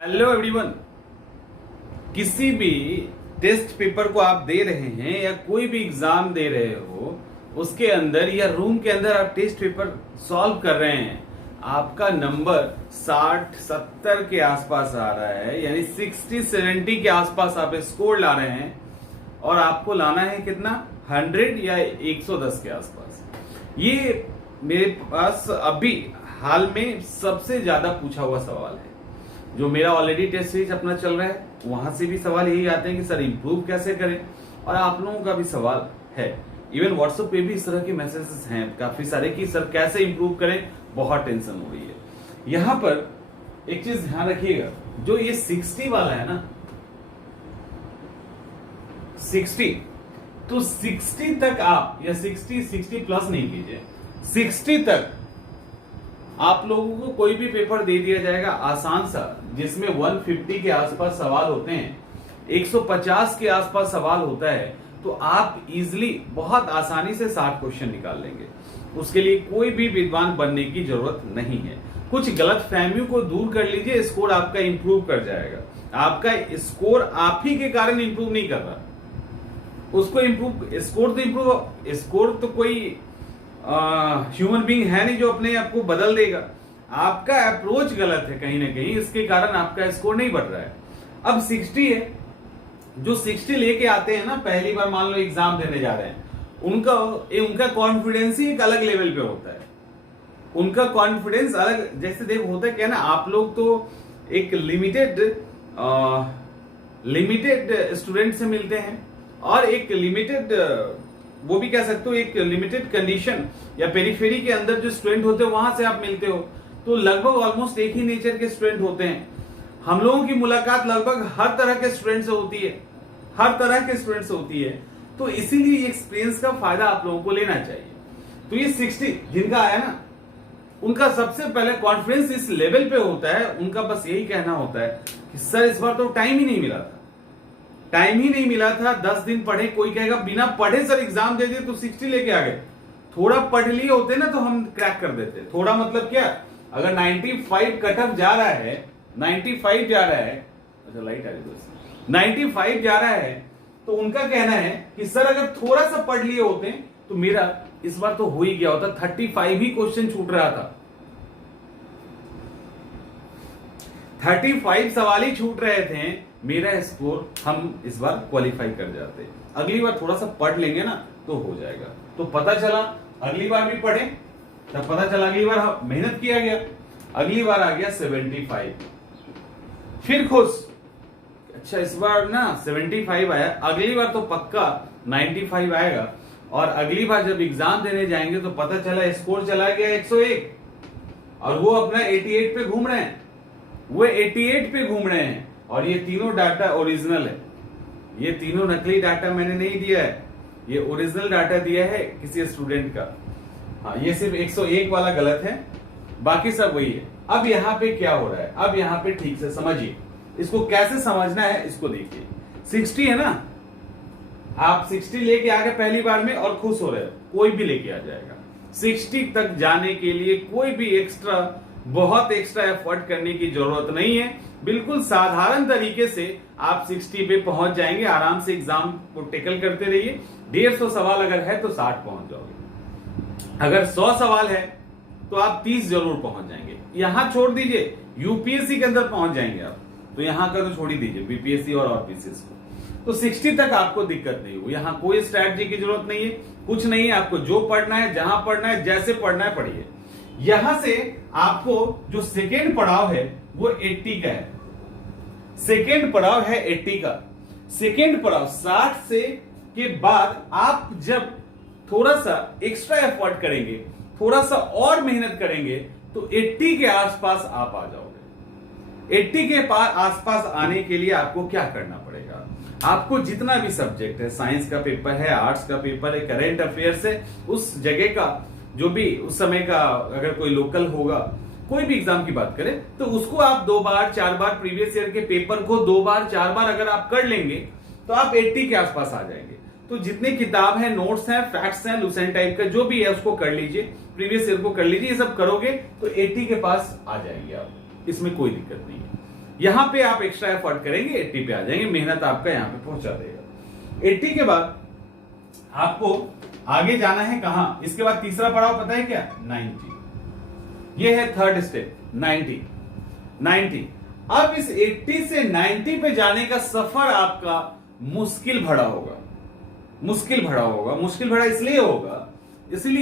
Hello everyone. किसी भी test paper को आप दे रहे हैं या कोई भी एग्जाम दे रहे हो, उसके अंदर या रूम के अंदर आप टेस्ट पेपर सॉल्व कर रहे हैं, आपका नंबर 60-70 के आसपास आ रहा है, यानी 60-70 के आसपास आप स्कोर ला रहे हैं और आपको लाना है कितना, 100 या 110 के आसपास। ये मेरे पास अभी हाल में सबसे ज्यादा पूछा हुआ सवाल है। जो मेरा ऑलरेडी टेस्ट सीरीज अपना चल रहा है, वहां से भी सवाल यही आते हैं कि सर इंप्रूव कैसे करें, और आप लोगों का भी सवाल है। इवन व्हाट्सएप पे भी इस तरह के मैसेजेस हैं काफी सारे कि सर कैसे इंप्रूव करें, बहुत टेंशन हो रही है। यहां पर एक चीज ध्यान रखिएगा, जो ये 60 वाला है ना, 60, तो 60 तक आप, या 60 प्लस नहीं कीजिए, 60 तक आप लोगों को कोई भी पेपर दे दिया जाएगा आसान सा, जिसमें 150 के आसपास सवाल होते हैं, 150 के आसपास सवाल होता है, तो आप इजीली बहुत आसानी से 60 क्वेश्चन निकाल लेंगे। उसके लिए कोई भी विद्वान बनने की जरूरत नहीं है। कुछ गलत फहमियों को दूर कर लीजिए, स्कोर आपका इंप्रूव कर जाएगा। आपका स्कोर आप ही के कारण इंप्रूव नहीं कर रहा, उसको इंप्रूव, स्कोर तो कोई ह्यूमन बीइंग है नहीं जो अपने आप को बदल देगा। आपका अप्रोच गलत है कहीं ना कहीं, इसके कारण आपका स्कोर नहीं बढ़ रहा है। अब 60 है, जो 60 लेके आते हैं ना, पहली बार मान लो एग्जाम देने जा रहे हैं, उनका कॉन्फिडेंस ही एक अलग लेवल पे होता है। उनका कॉन्फिडेंस अलग, जैसे देखो होता है क्या ना, आप लोग तो एक लिमिटेड स्टूडेंट से मिलते हैं, और एक लिमिटेड, वो भी कह सकते हो एक लिमिटेड कंडीशन या पेरिफेरी के अंदर जो स्टूडेंट होते हैं वहां से आप मिलते हो, तो लगभग ऑलमोस्ट एक ही नेचर के स्टूडेंट होते हैं। हम लोगों की मुलाकात लगभग हर तरह के स्टूडेंट से होती है, हर तरह के स्टूडेंट से होती है, तो इसीलिए एक्सपीरियंस का फायदा आप लोगों को लेना चाहिए। तो ये 60 जिनका आया ना, उनका सबसे पहले कॉन्फिडेंस इस लेवल पे होता है, उनका बस यही कहना होता है कि सर इस बार तो टाइम ही नहीं मिला था, 10 दिन पढ़े। कोई कहेगा बिना पढ़े सर एग्जाम दे दिए तो 60 लेके आ गए। थोड़ा पढ़ लिए होते ना तो हम क्रैक कर देते। थोड़ा मतलब क्या, अगर 95 कट ऑफ जा रहा है, 95 जा रहा है, अच्छा लाइट आ रही दोस्त, 95 जा रहा है, तो उनका कहना है कि सर अगर थोड़ा सा पढ़ लिए होते तो मेरा इस बार तो हो ही गया होता, 35 ही क्वेश्चन छूट रहा था, 35 सवाल ही छूट रहे थे, मेरा स्कोर हम इस बार क्वालिफाई कर जाते। अगली बार थोड़ा सा पढ़ लेंगे ना तो हो जाएगा। तो पता चला अगली बार भी पढ़े, तब पता चला अगली बार मेहनत किया गया, अगली बार आ गया 75, फिर खुश, अच्छा इस बार ना 75 आया, अगली बार तो पक्का 95 आएगा। और अगली बार जब एग्जाम देने जाएंगे तो पता चला स्कोर चला गया 101, और वो अपना 88 पे घूम रहे हैं, वो 88 पे घूम रहे हैं। और ये तीनों डाटा ओरिजिनल है, ये तीनों नकली डाटा मैंने नहीं दिया है, ये ओरिजिनल डाटा दिया है किसी स्टूडेंट का। हाँ, ये सिर्फ 101 वाला गलत है, बाकी सब वही है। अब यहाँ पे क्या हो रहा है, अब यहाँ पे ठीक से समझिए, इसको कैसे समझना है इसको देखिए। 60 है ना, आप 60 लेके आ गए पहली बार में और खुश हो रहे हो, कोई भी लेके आ जाएगा। 60 तक जाने के लिए कोई भी बहुत एक्स्ट्रा एफर्ट करने की जरूरत नहीं है। बिल्कुल साधारण तरीके से आप 60 पे पहुंच जाएंगे। आराम से एग्जाम को टेकल करते रहिए। 150 सवाल अगर है तो 60 पहुंच जाओगे। अगर 100 सवाल है तो आप 30 जरूर पहुंच जाएंगे। यहां छोड़ दीजिए, यूपीएससी के अंदर पहुंच जाएंगे आप, तो यहां का तो छोड़ ही दीजिए, बीपीएससी और पीसीएस को। तो 60 तक आपको दिक्कत नहीं हो, यहां कोई स्ट्रैटेजी की जरूरत नहीं है, कुछ नहीं है। आपको जो पढ़ना है, जहां पढ़ना है, जैसे पढ़ना है पढ़िए। यहां से आपको जो सेकेंड पड़ाव है वो 80 का है, सेकेंड पड़ाव है 80 का। सेकेंड पड़ाव 60 से के बाद आप जब थोड़ा सा एक्स्ट्रा एफर्ट करेंगे, थोड़ा सा और मेहनत करेंगे, तो 80 के आसपास आप आ जाओगे। 80 के आसपास आने के लिए आपको क्या करना पड़ेगा, आपको जितना भी सब्जेक्ट है, साइंस का पेपर है, आर्ट्स का पेपर है, करंट अफेयर्स है, उस जगह का जो भी उस समय का, अगर कोई लोकल होगा, कोई भी एग्जाम की बात करें, तो उसको आप 2 बार 4 बार, प्रीवियस ईयर के पेपर को 2 बार 4 बार अगर आप कर लेंगे तो आप 80 के आसपास आ जाएंगे। तो जितने किताब है, नोट्स हैं, फैक्ट्स हैं, लुसेंट टाइप का जो भी है उसको कर लीजिए, प्रीवियस ईयर को कर लीजिए, ये सब करोगे तो 80 के पास आ जाएंगे आप, इसमें कोई दिक्कत नहीं है। यहां पे आप एक्स्ट्रा एफर्ट करेंगे 80 पे आ जाएंगे, मेहनत आपका यहां पे पहुंचा देगा। 80 के बाद आपको आगे जाना है कहां, इसके बाद तीसरा पड़ाव पता है क्या, 90। ये है थर्ड स्टेप 90। अब इस 80 से 90 पे जाने का सफर आपका मुश्किल भरा होगा। मुश्किल भरा इसलिए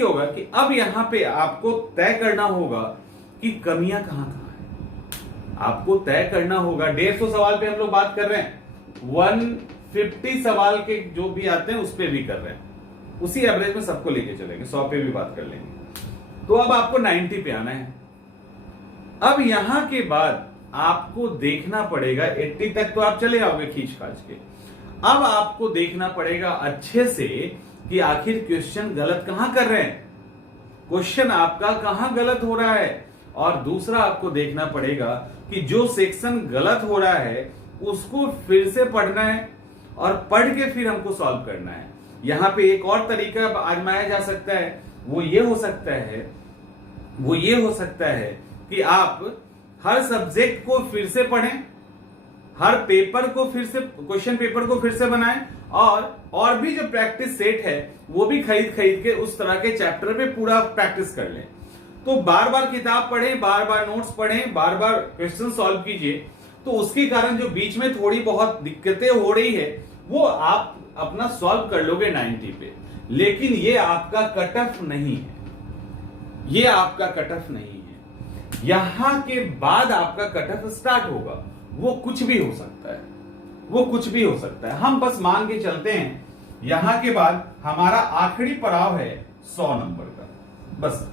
होगा कि अब यहां पे आपको तय करना होगा कि कमियां कहां है। आपको तय करना होगा। 150 सवाल पे हम लोग बात कर रहे हैं, 150 सवाल के जो भी आते हैं उस पे भी कर रहे हैं, उसी एवरेज में सबको लेके चलेंगे, 100 पे भी बात कर लेंगे। तो अब आपको 90 पे आना है। अब यहां के बाद आपको देखना पड़ेगा, 80 तक तो आप चले आओगे खींच खाच के, अब आपको देखना पड़ेगा अच्छे से कि आखिर क्वेश्चन गलत कहां कर रहे हैं, क्वेश्चन आपका कहां गलत हो रहा है। और दूसरा आपको देखना पड़ेगा कि जो सेक्शन गलत हो रहा है उसको फिर से पढ़ना है और पढ़ के फिर हमको सॉल्व करना है। यहां पे एक और तरीका आजमाया जा सकता है, वो ये हो सकता है कि आप हर सब्जेक्ट को फिर से पढ़ें, हर पेपर को फिर से, क्वेश्चन पेपर को फिर से बनाएं, और भी जो प्रैक्टिस सेट है वो भी खरीद के उस तरह के चैप्टर पे पूरा प्रैक्टिस कर लें। तो बार बार किताब पढ़ें, बार बार नोट्स पढ़ें, बार बार क्वेश्चन सॉल्व कीजिए। तो उसके कारण जो बीच में थोड़ी बहुत दिक्कतें हो रही है वो आप अपना सॉल्व कर लोगे 90 पे। लेकिन ये आपका कट ऑफ नहीं है, यहां के बाद आपका कट ऑफ स्टार्ट होगा। वो कुछ भी हो सकता है, हम बस मान के चलते हैं यहां के बाद हमारा आखिरी पड़ाव है 100 नंबर का, बस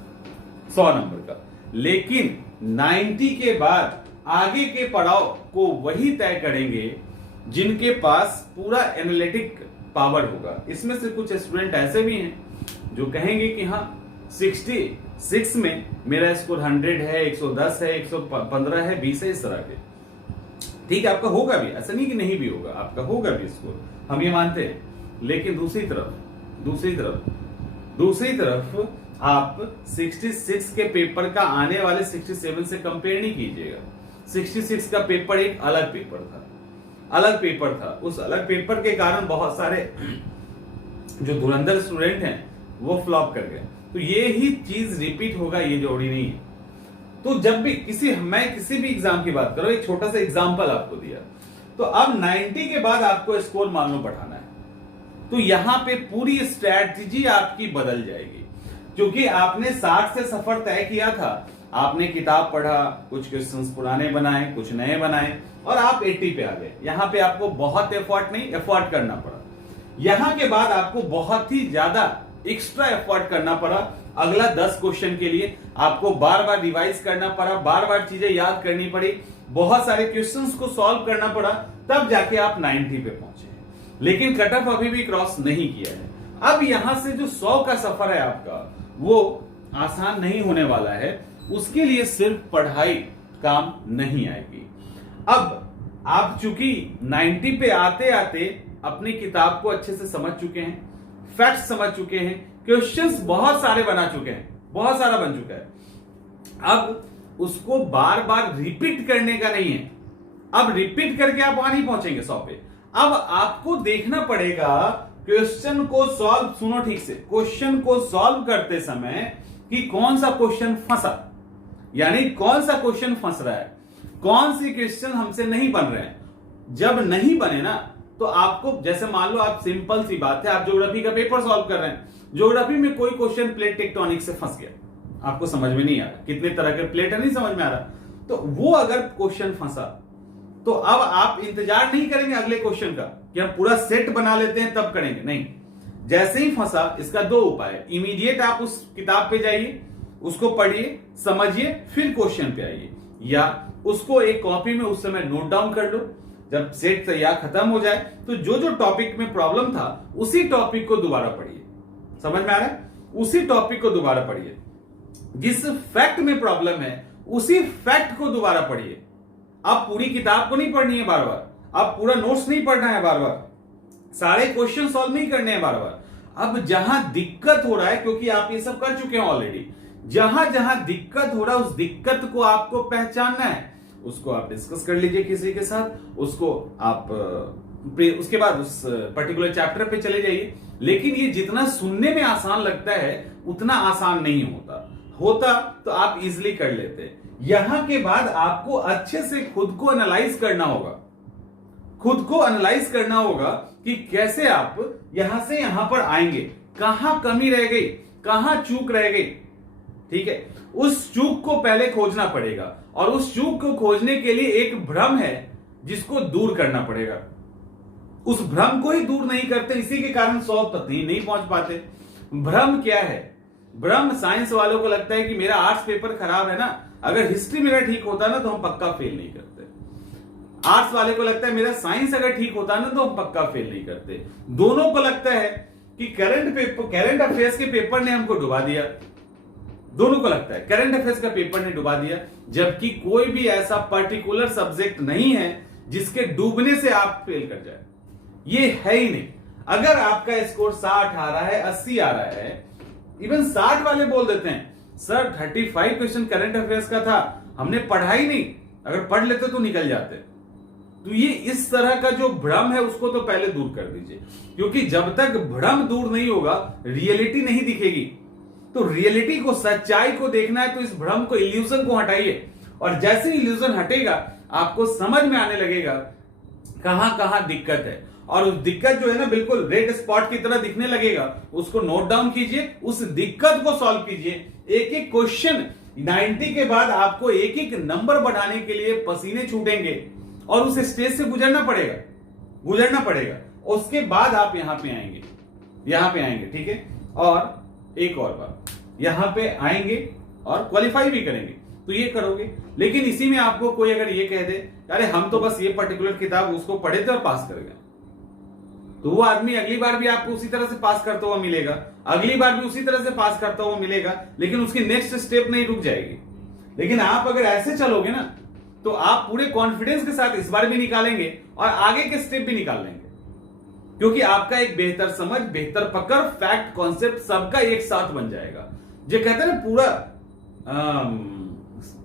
100 नंबर का। लेकिन 90 के बाद आगे के पड़ाव को वही तय करेंगे जिनके पास पूरा एनालिटिक पावर होगा। इसमें से कुछ स्टूडेंट ऐसे भी हैं जो कहेंगे कि हाँ 66 में मेरा स्कोर 100 है, 110 है, 115 है, 20 है, इस तरह के। ठीक है, आपका होगा भी, ऐसा नहीं कि नहीं भी होगा, आपका होगा भी स्कोर, हम ये मानते हैं। लेकिन दूसरी तरफ आप 66 के पेपर का आने वाले 67 से कंपेयर नहीं कीजिएगा। 66 का पेपर एक अलग पेपर था। उस अलग पेपर के कारण बहुत सारे जो धुरंधर स्टूडेंट हैं वो फ्लॉप कर गए। तो ये ही चीज रिपीट होगा, ये जोड़ी नहीं है। तो जब भी मैं किसी भी एग्जाम की बात करूं, एक छोटा सा एग्जांपल आपको दिया, तो अब 90 के बाद आपको स्कोर मान लो बढ़ाना है, तो यहां पे पूरी स्ट्रैटेजी आपकी बदल जाएगी। क्योंकि आपने 60 से सफर तय किया था, आपने किताब पढ़ा, कुछ क्वेश्चंस पुराने बनाए, कुछ नए बनाए, और आप 80 पे आ गए। यहां पे आपको बहुत एफर्ट करना पड़ा। यहां के बाद आपको बहुत ही ज्यादा एक्स्ट्रा एफर्ट करना पड़ा। अगला 10 क्वेश्चन के लिए आपको बार बार रिवाइज करना पड़ा, बार बार चीजें याद करनी पड़ी, बहुत सारे क्वेश्चंस को सॉल्व करना पड़ा, तब जाके आप 90 पे पहुंचे। लेकिन कट ऑफ अभी भी क्रॉस नहीं किया है। अब यहां से जो 100 का सफर है आपका, वो आसान नहीं होने वाला है। उसके लिए सिर्फ पढ़ाई काम नहीं आएगी। अब आप चूंकि 90 पे आते आते अपनी किताब को अच्छे से समझ चुके हैं, फैक्ट्स समझ चुके हैं, क्वेश्चंस बहुत सारे बना चुके हैं, बहुत सारा बन चुका है। अब उसको बार बार रिपीट करने का नहीं है। अब रिपीट करके आप वहां नहीं पहुंचेंगे 100 पे। अब आपको देखना पड़ेगा क्वेश्चन को सॉल्व, सुनो ठीक से, क्वेश्चन को सॉल्व करते समय कि कौन सा क्वेश्चन फंसा, यानी कौन सा क्वेश्चन फंस रहा है, कौन सी क्वेश्चन हमसे नहीं बन रहे हैं। जब नहीं बने ना, तो आपको, जैसे मान लो आप, सिंपल सी बात है, आप ज्योग्राफी का पेपर सॉल्व कर रहे हैं, ज्योग्राफी में कोई क्वेश्चन प्लेट टेक्टोनिक से फंस गया, आपको समझ में नहीं आ रहा, कितने तरह के प्लेट है नहीं समझ में आ रहा, तो वो अगर क्वेश्चन फंसा, तो अब आप इंतजार नहीं करेंगे अगले क्वेश्चन का कि हम पूरा सेट बना लेते हैं तब करेंगे, नहीं। जैसे ही फंसा, इसका 2 उपाय है। इमीडिएट आप उस किताब पे जाइए, उसको पढ़िए, समझिए, फिर क्वेश्चन पे आइए, या उसको एक कॉपी में उस समय नोट डाउन कर लो। जब सेट तैयार खत्म हो जाए तो जो जो टॉपिक में प्रॉब्लम था उसी टॉपिक को दोबारा पढ़िए। समझ में आ रहा है? उसी टॉपिक को दोबारा पढ़िए। जिस फैक्ट में प्रॉब्लम है उसी फैक्ट को दोबारा पढ़िए। आप पूरी किताब को नहीं पढ़नी है बार बार, आप पूरा नोट्स नहीं पढ़ना है बार बार, सारे क्वेश्चन सॉल्व नहीं करने हैं बार बार। अब जहां दिक्कत हो रहा है, क्योंकि आप ये सब कर चुके हैं ऑलरेडी, जहां जहां दिक्कत हो रहा है उस दिक्कत को आपको पहचानना है, उसको आप डिस्कस कर लीजिए किसी के साथ, उसको आप उसके बाद उस पर्टिकुलर चैप्टर पे चले जाइए। लेकिन ये जितना सुनने में आसान लगता है उतना आसान नहीं होता तो आप इजिली कर लेते। यहां के बाद आपको अच्छे से खुद को एनालाइज करना होगा कि कैसे आप यहां से यहां पर आएंगे, कहां कमी रह गई, कहां चूक रह गई। ठीक है, उस चूक को पहले खोजना पड़ेगा और उस चूक को खोजने के लिए एक भ्रम है जिसको दूर करना पड़ेगा। उस भ्रम को ही दूर नहीं करते, इसी के कारण 100 तक नहीं पहुंच पाते। भ्रम क्या है? भ्रम साइंस वालों को लगता है कि मेरा आर्ट्स पेपर खराब है ना, अगर हिस्ट्री मेरा ठीक होता ना तो हम पक्का फेल नहीं करते। आर्ट्स वाले को लगता है मेरा साइंस अगर ठीक होता ना तो हम पक्का फेल नहीं करते। दोनों को लगता है कि करंट अफेयर्स के पेपर ने हमको डुबा दिया। दोनों को लगता है करंट अफेयर्स का पेपर ने डुबा दिया, जबकि कोई भी ऐसा पर्टिकुलर सब्जेक्ट नहीं है जिसके डूबने से आप फेल कर जाए, ये है ही नहीं। अगर आपका स्कोर 60 आ रहा है, 80 आ रहा है, इवन 60 वाले बोल देते हैं सर 35 क्वेश्चन करंट अफेयर्स का था, हमने पढ़ा ही नहीं, अगर पढ़ लेते तो निकल जाते। तो ये इस तरह का जो भ्रम है उसको तो पहले दूर कर दीजिए, क्योंकि जब तक भ्रम दूर नहीं होगा रियलिटी नहीं दिखेगी। तो रियलिटी को, सच्चाई को देखना है तो इस भ्रम को, इल्यूजन को हटाइए, और जैसे इल्यूजन हटेगा आपको समझ में आने लगेगा कहां कहां दिक्कत है, और उस दिक्कत जो है ना बिल्कुल रेड स्पॉट की तरह दिखने लगेगा, उसको नोट डाउन कीजिए, उस दिक्कत को सॉल्व कीजिए। एक एक क्वेश्चन 90 के बाद आपको एक एक नंबर बढ़ाने के लिए पसीने छूटेंगे और उस स्टेज से गुजरना पड़ेगा। उसके बाद आप यहां पे आएंगे। ठीक है, और एक और बात, यहां पे आएंगे और क्वालिफाई भी करेंगे तो ये करोगे। लेकिन इसी में आपको कोई अगर ये कह दे अरे हम तो बस ये पर्टिकुलर किताब उसको पढ़े थे और पास कर गए, तो वो आदमी अगली बार भी आपको उसी तरह से पास करता हुआ मिलेगा, अगली बार भी उसी तरह से पास करता हुआ मिलेगा, लेकिन उसकी नेक्स्ट स्टेप नहीं रुक जाएगी। लेकिन आप अगर ऐसे चलोगे ना तो आप पूरे कॉन्फिडेंस के साथ इस बार भी निकालेंगे और आगे के स्टेप भी निकाल लेंगे, क्योंकि आपका एक बेहतर समझ, बेहतर पकड़, फैक्ट, कॉन्सेप्ट सबका एक साथ बन जाएगा। जो कहते हैं ना पूरा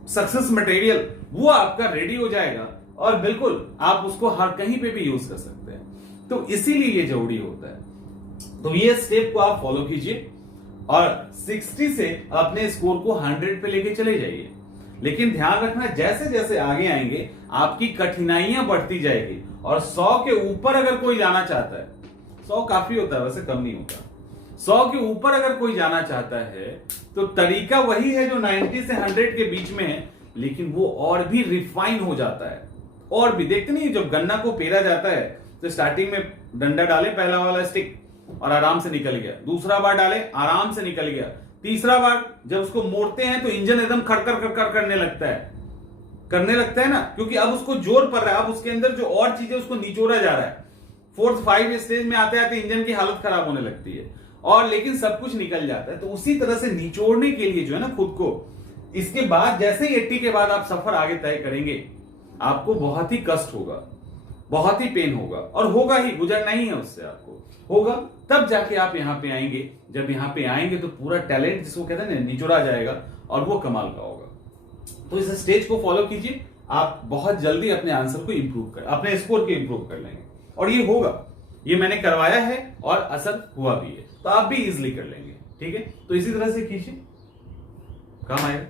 सक्सेस मटेरियल, वो आपका रेडी हो जाएगा और बिल्कुल आप उसको हर कहीं पे भी यूज कर सकते हैं। तो इसीलिए ये जरूरी होता है। तो ये स्टेप को आप फॉलो कीजिए और 60 से अपने स्कोर को 100 पे लेके चले जाइए। लेकिन ध्यान रखना, जैसे जैसे आगे आएंगे आपकी कठिनाइयां बढ़ती जाएगी, और 100 के ऊपर अगर कोई जाना चाहता है, 100 काफी होता है वैसे, कम नहीं होता, 100 के ऊपर अगर कोई जाना चाहता है तो तरीका वही है जो 90 से 100 के बीच में है, लेकिन वो और भी रिफाइन हो जाता है। और भी देखते नहीं, जब गन्ना को पेरा जाता है तो स्टार्टिंग में डंडा डाले, पहला वाला स्टिक, और आराम से निकल गया, दूसरा बार डाले आराम से निकल गया, तीसरा बार जब उसको मोड़ते हैं तो इंजन एकदम खड़खड़ करने लगता है ना, क्योंकि अब उसको जोर पड़ रहा है, अब उसके अंदर जो और चीजें उसको निचोड़ा जा रहा है। 4th 5 स्टेज में आते आते इंजन की हालत खराब होने लगती है, और लेकिन सब कुछ निकल जाता है। तो उसी तरह से निचोड़ने के लिए जो है ना खुद को, इसके बाद जैसे ही 80 के बाद आप सफर आगे तय करेंगे, आपको बहुत ही कष्ट होगा, बहुत ही पेन होगा, और होगा ही, गुजरना ही है उससे, आपको होगा। तब जाके आप यहां पे आएंगे। जब यहां पे आएंगे तो पूरा टैलेंट जिसको कहते हैं ना निचोड़ा जाएगा, और वो कमाल का होगा। तो इस स्टेज को फॉलो कीजिए, आप बहुत जल्दी अपने आंसर को अपने स्कोर को इंप्रूव कर लेंगे, और ये होगा, ये मैंने करवाया है और असर हुआ भी है, तो आप भी इजिली कर लेंगे। ठीक है, तो इसी तरह से कीजिए, काम आएगा।